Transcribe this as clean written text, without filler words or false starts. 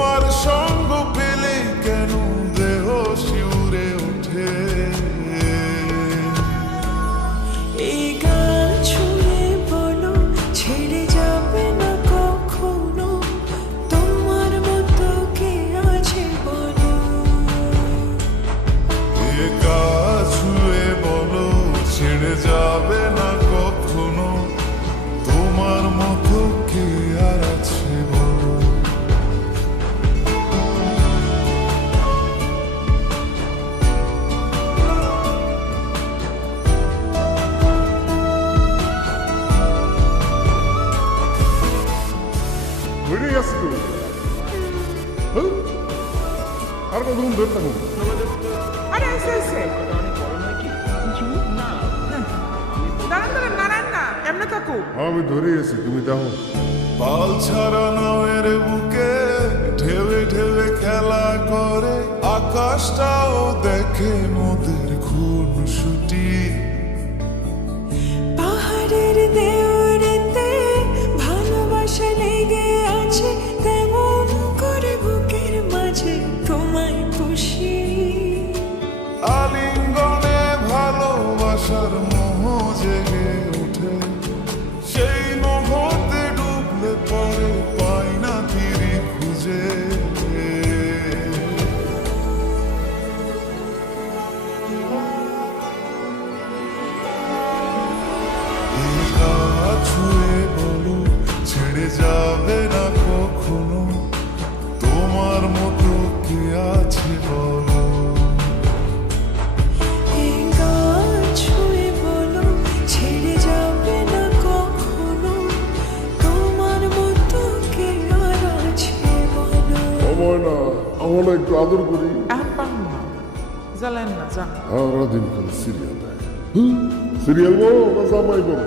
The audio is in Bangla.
তোমার সঙ্গ পেলে কেন দেহ শিউরে ওঠে। এই গান ছুঁয়ে বলো ছেড়ে যাবে না কখনো, তোমার মতো কে আছে বলো। এ গান ছুঁয়ে বলো ছেড়ে যাবে না কখনো, তোমার মতো কে আর আছে বলো। বেরিয়ে যাচ্ছি তো আর কতক্ষণ ধরে থাকুন? আরে এসে এসে দাঁড়ান দাঁড়ান নারায়ণ না এমনি থাকো। আমি ধরে এসি, তুমি দেখো। পাল ছাড়া নাওয়ের বুকে ঢেউে ঢেউে খেলা করে, আকাশটাও দেখে নদীর খুনসুটি। পাহাড়ের দেওরেতে ভালোবাসা লেগে আছে, তেমন করে বুকের মাঝে তোমায় পুষি। আলিঙ্গনে ভালোবাসার মোহ জেগে ওঠে, সেই মোহতে ডুবলে পরে পাই না তীরে খুঁজে। এই গা ছুঁয়ে বলো ছেড়ে যাবে না কখনো, তোমার মতো কে আছে বলো। এই গান ছুঁয়ে বলো ছেড়ে যাবে না কখনো, তোমার মতো কে আর আছে বলো। সময় না, আমরা একটু আদর করি। এখন পান না জ্বালেন না যান। সারা দিন খালি সিরিয়াল দেয়। সিরিয়াল বলো না জামাই বলো?